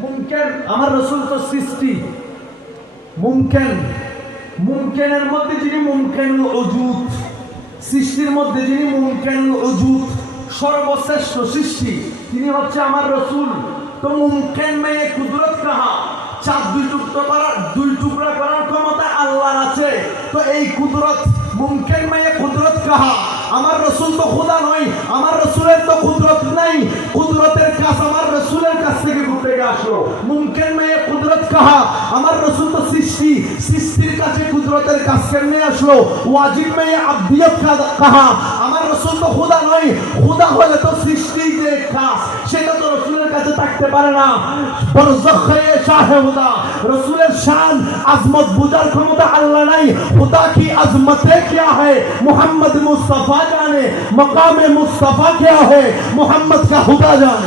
মুমকিন আমার রাসূল তো সৃষ্টি মুমকিনের মধ্যে যিনি মুমকিনুল উজুদ, সৃষ্টির মধ্যে যিনি মুমকিনুল উজুদ, সর্বশ্রেষ্ঠ সৃষ্টি, তিনি হচ্ছে আমার রাসূল। তো মুমকিন মে কুদরত কাহা, চাঁদ দুই টুকরা করার ক্ষমতা আল্লাহর আছে। তো এই কুদরত মুমকিন মে কুদরত কাহা, আমার রাসূল তো খোদা নয়, আমার রাসূলের তো কুদরত নাই, কুদরতের কাজ আমার রাসূলের কাছ থেকে ঘুরে আসলো। মুমকিন মে কুদরত কাহা, আমার রাসূল তো সৃষ্টির কাছে কুদরতের কাজ কেমনে আসলো। ওয়াজিব মে আবদিয়ত কাহা, আমার রাসূল তো খোদা নয়, খোদা হলে তো সৃষ্টি যে কাজ সেটা তো রাসূলের কাছে থাকতে পারে না। বরজখে শাহে হুদা, রাসূলের শান আজমত বুঝার ক্ষমতা আল্লাহ নাই। खुदा की अजमतें क्या है मोहम्मद मुस्तफा जाने, मकाम मुस्तफा क्या है मोहम्मद का खुदा जाने।